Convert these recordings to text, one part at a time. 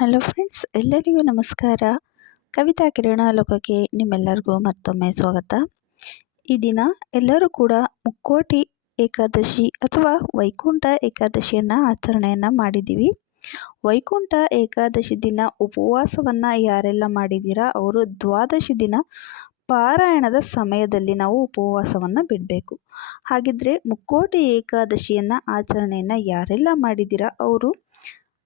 Hello friends, ಎಲ್ಲರಿಗೂ ನಮಸ್ಕಾರ. ಕವಿತಾ ಕಿರಣ ಲೋಕಕ್ಕೆ ನಿಮ್ಮೆಲ್ಲರಿಗೂ ಮತ್ತೊಮ್ಮೆ ಸ್ವಾಗತ. ಈ ದಿನ ಎಲ್ಲರೂ ಕೂಡ ಮುಕ್ಕೋಟಿ ಏಕಾದಶಿ ಅಥವಾ ವೈಕುಂಠ ಏಕಾದಶಿಯನ್ನು ಆಚರಣೆಯನ್ನು ಮಾಡಿದ್ದೀವಿ. ವೈಕುಂಠ ಏಕಾದಶಿ ದಿನ ಉಪವಾಸವನ್ನು ಯಾರೆಲ್ಲ ಮಾಡಿದ್ದೀರಾ ಅವರು ದ್ವಾದಶಿ ದಿನ ಪಾರಾಯಣದ ಸಮಯದಲ್ಲಿ ನಾವು ಉಪವಾಸವನ್ನು ಬಿಡಬೇಕು. ಹಾಗಿದ್ರೆ ಮುಕ್ಕೋಟಿ ಏಕಾದಶಿಯನ್ನು ಆಚರಣೆಯನ್ನು ಯಾರೆಲ್ಲ ಮಾಡಿದ್ದೀರಾ ಅವರು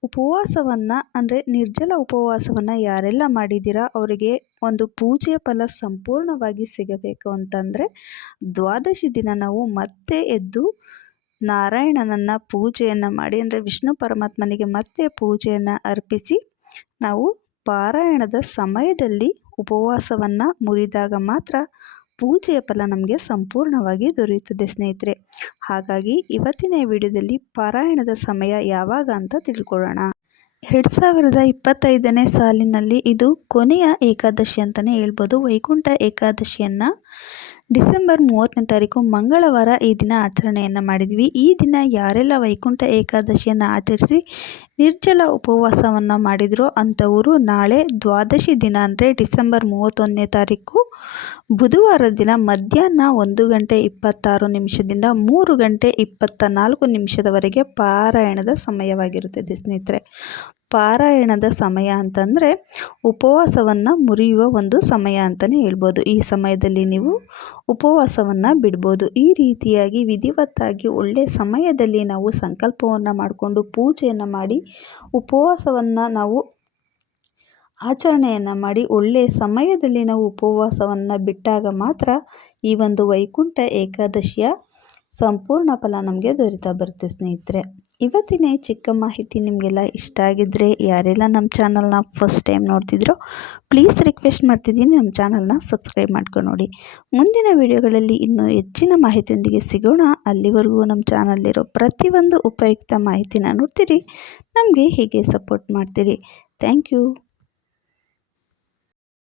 ಉಪವಾಸವನ್ನು ಅಂದರೆ ನಿರ್ಜಲ ಉಪವಾಸವನ್ನು ಯಾರೆಲ್ಲ ಮಾಡಿದ್ದೀರಾ ಅವರಿಗೆ ಒಂದು ಪೂಜೆಯ ಫಲ ಸಂಪೂರ್ಣವಾಗಿ ಸಿಗಬೇಕು ಅಂತಂದರೆ ದ್ವಾದಶಿ ದಿನ ನಾವು ಮತ್ತೆ ಎದ್ದು ನಾರಾಯಣನನ್ನು ಪೂಜೆಯನ್ನು ಮಾಡಿ ಅಂದರೆ ವಿಷ್ಣು ಪರಮಾತ್ಮನಿಗೆ ಮತ್ತೆ ಪೂಜೆಯನ್ನು ಅರ್ಪಿಸಿ ನಾವು ಪಾರಾಯಣದ ಸಮಯದಲ್ಲಿ ಉಪವಾಸವನ್ನು ಮುರಿದಾಗ ಮಾತ್ರ ಪೂಜೆಯ ಫಲ ನಮಗೆ ಸಂಪೂರ್ಣವಾಗಿ ದೊರೆಯುತ್ತದೆ ಸ್ನೇಹಿತರೆ. ಹಾಗಾಗಿ ಇವತ್ತಿನ ವಿಡಿಯೋದಲ್ಲಿ ಪಾರಾಯಣದ ಸಮಯ ಯಾವಾಗ ಅಂತ ತಿಳ್ಕೊಳ್ಳೋಣ. 2025ನೇ ಸಾಲಿನಲ್ಲಿ ಇದು ಕೊನೆಯ ಏಕಾದಶಿ ಅಂತಲೇ ಹೇಳ್ಬೋದು. ವೈಕುಂಠ ಏಕಾದಶಿಯನ್ನು ಡಿಸೆಂಬರ್ 30ನೇ ತಾರೀಕು ಮಂಗಳವಾರ ಈ ದಿನ ಆಚರಣೆಯನ್ನು ಮಾಡಿದ್ವಿ. ಈ ದಿನ ಯಾರೆಲ್ಲ ವೈಕುಂಠ ಏಕಾದಶಿಯನ್ನು ಆಚರಿಸಿ ನಿರ್ಜಲ ಉಪವಾಸವನ್ನು ಮಾಡಿದರೋ ಅಂಥವರು ನಾಳೆ ದ್ವಾದಶಿ ದಿನ ಅಂದರೆ ಡಿಸೆಂಬರ್ 31ನೇ ತಾರೀಕು ಬುಧವಾರ ದಿನ ಮಧ್ಯಾಹ್ನ 1:26 3:24 ಪಾರಾಯಣದ ಸಮಯವಾಗಿರುತ್ತದೆ ಸ್ನೇಹಿತರೆ. ಪಾರಾಯಣದ ಸಮಯ ಅಂತಂದರೆ ಉಪವಾಸವನ್ನು ಮುರಿಯುವ ಒಂದು ಸಮಯ ಅಂತಲೇ ಹೇಳ್ಬೋದು. ಈ ಸಮಯದಲ್ಲಿ ನೀವು ಉಪವಾಸವನ್ನು ಬಿಡ್ಬೋದು. ಈ ರೀತಿಯಾಗಿ ವಿಧಿವತ್ತಾಗಿ ಒಳ್ಳೆಯ ಸಮಯದಲ್ಲಿ ನಾವು ಸಂಕಲ್ಪವನ್ನು ಮಾಡಿಕೊಂಡು ಪೂಜೆಯನ್ನು ಮಾಡಿ ಉಪವಾಸವನ್ನು ನಾವು ಆಚರಣೆಯನ್ನು ಮಾಡಿ ಒಳ್ಳೆಯ ಸಮಯದಲ್ಲಿ ನಾವು ಉಪವಾಸವನ್ನು ಬಿಟ್ಟಾಗ ಮಾತ್ರ ಈ ಒಂದು ವೈಕುಂಠ ಏಕಾದಶಿಯ ಸಂಪೂರ್ಣ ಫಲ ನಮಗೆ ದೊರೀತಾ ಬರುತ್ತೆ ಸ್ನೇಹಿತರೆ. ಇವತ್ತಿನ ಈ ಚಿಕ್ಕ ಮಾಹಿತಿ ನಿಮಗೆಲ್ಲ ಇಷ್ಟ ಆಗಿದ್ದರೆ ಯಾರೆಲ್ಲ ನಮ್ಮ ಚಾನಲ್ನ ಫಸ್ಟ್ ಟೈಮ್ ನೋಡ್ತಿದ್ರೋ ಪ್ಲೀಸ್ ರಿಕ್ವೆಸ್ಟ್ ಮಾಡ್ತಿದ್ದೀನಿ, ನಮ್ಮ ಚಾನಲ್ನ ಸಬ್ಸ್ಕ್ರೈಬ್ ಮಾಡ್ಕೊಂಡು ನೋಡಿ. ಮುಂದಿನ ವಿಡಿಯೋಗಳಲ್ಲಿ ಇನ್ನೂ ಹೆಚ್ಚಿನ ಮಾಹಿತಿಯೊಂದಿಗೆ ಸಿಗೋಣ. ಅಲ್ಲಿವರೆಗೂ ನಮ್ಮ ಚಾನಲ್ಲಿರೋ ಪ್ರತಿಯೊಂದು ಉಪಯುಕ್ತ ಮಾಹಿತಿನ ನೋಡ್ತೀರಿ, ನಮಗೆ ಹೀಗೆ ಸಪೋರ್ಟ್ ಮಾಡ್ತೀರಿ. Thank you.